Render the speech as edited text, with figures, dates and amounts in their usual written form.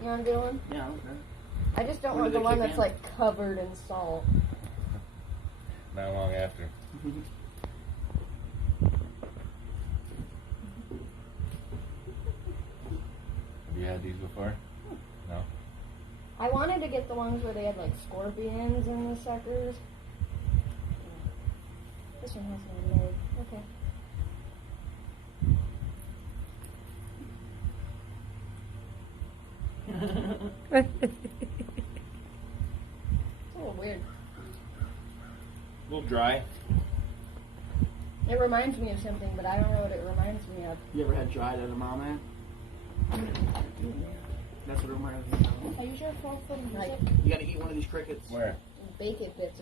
You want to get one? Yeah, okay. I just don't When want do the they one kick that's in? like covered in salt. Not long after. Have you had these before? No. I wanted to get the ones where they had like scorpions in the suckers. This one has no leg. Okay. It's a little weird. A little dry. It reminds me of something, but I don't know what it reminds me of. You ever had dried edamame? That's what it reminds me of. Are you sure 12 foot You gotta eat one of these crickets. Where? bacon bits